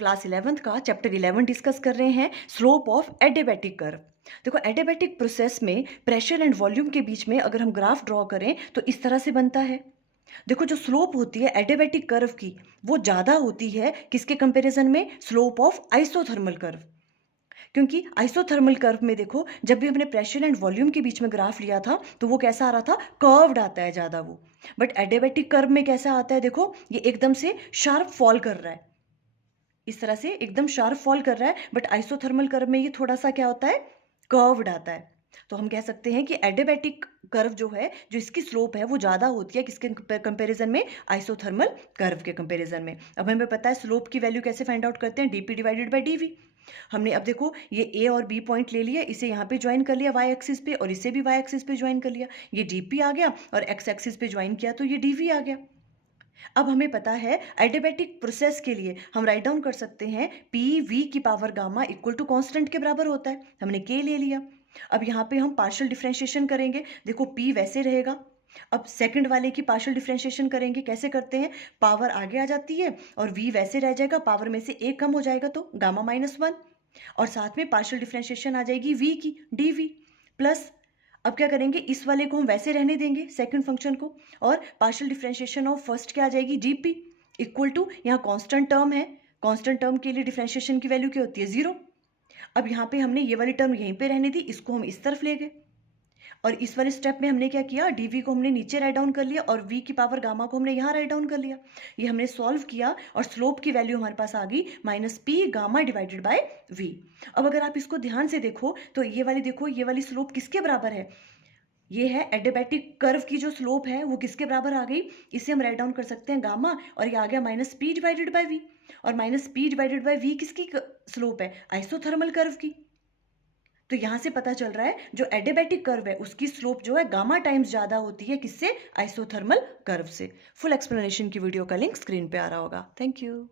Class 11th का chapter 11 discuss कर रहे हैं, स्लोप ऑफ एडियाबैटिक कर्व। देखो, एडियाबैटिक प्रोसेस में प्रेशर एंड वॉल्यूम के बीच में अगर हम ग्राफ ड्रॉ करें तो इस तरह से बनता है। देखो, जो स्लोप होती है एडियाबैटिक कर्व की वो ज़्यादा होती है किसके कंपैरिजन में? Slope of isothermal curve. क्योंकि आइसोथर्मल कर्व में देखो, जब भी हमने प्रेशर एंड वॉल्यूम के बीच में ग्राफ लिया था तो वो कैसा आ रहा था? कर्व्ड आता है ज़्यादा वो। बट एडियाबैटिक कर्व में कैसा आता है? देखो, ये एकदम से शार्प फॉल कर रहा है, इस तरह से एकदम शार्प फॉल कर रहा है। बट आइसोथर्मल कर्व में ये थोड़ा सा क्या होता है? कर्व्ड आता है। तो हम कह सकते हैं कि एडियाबैटिक कर्व जो है, जो इसकी स्लोप है वो ज़्यादा होती है किसके कंपैरिजन में? आइसोथर्मल कर्व के कंपैरिजन में। अब हमें पता है स्लोप की वैल्यू कैसे फाइंड आउट करते हैं? DP divided by DV. हमने अब देखो ये ए और बी पॉइंट ले लिया, इसे यहाँ पे ज्वाइन कर लिया वाई एक्सिस पे, और इसे भी वाई एक्सिस पे ज्वाइन कर लिया, ये डीपी आ गया, और एक्स एक्सिस पे ज्वाइन किया तो ये डीवी आ गया। अब हमें पता है एडियाबैटिक प्रोसेस के लिए हम राइट डाउन कर सकते हैं पी वी की power gamma equal to constant के बराबर होता है। हमने के ले लिया। अब यहाँ पे हम पार्शियल डिफरेंशिएशन करेंगे। देखो, पी वैसे रहेगा। अब सेकंड वाले की पार्शियल डिफरेंशिएशन करेंगे, कैसे करते हैं? पावर आगे आ जाती है और वी वैसे रह जाएगा, पावर में से एक कम हो जाएगा तो गामा -1, और साथ में पार्शियल डिफरेंशिएशन आ जाएगी वी की, डी वी प्लस। अब क्या करेंगे? इस वाले को हम वैसे रहने देंगे, सेकंड फंक्शन को, और पार्शियल डिफरेंशिएशन ऑफ फर्स्ट क्या आ जाएगी? जीपी इक्वल टू, यहाँ कांस्टेंट टर्म है, कांस्टेंट टर्म के लिए डिफरेंशिएशन की वैल्यू क्या होती है? 0। अब यहाँ पे हमने ये वाली टर्म यहीं पे रहने दी, इसको हम इस तरफ ले गए, और इस वाले स्टेप में हमने क्या किया? डीवी को हमने नीचे राइट डाउन कर लिया और वी की पावर गामा को हमने यहाँ राइट डाउन कर लिया। ये हमने सॉल्व किया और स्लोप की वैल्यू हमारे पास आ गई -p gamma divided by V. अब अगर आप इसको ध्यान से देखो तो ये वाली, देखो ये वाली स्लोप किसके बराबर है? ये है एडियाबैटिक कर्व की जो स्लोप है वो किसके बराबर आ गई? इसे हम राइट डाउन कर सकते हैं गामा, और ये आ गया -p डिवाइडेड बाय वी, और -p डिवाइडेड बाय वी किसकी स्लोप है? आइसोथर्मल कर्व की। तो यहां से पता चल रहा है जो एडियाबैटिक कर्व है उसकी स्लोप जो है गामा टाइम्स ज्यादा होती है किससे? आइसोथर्मल कर्व से। फुल एक्सप्लेनेशन की वीडियो का लिंक स्क्रीन पे आ रहा होगा। Thank you.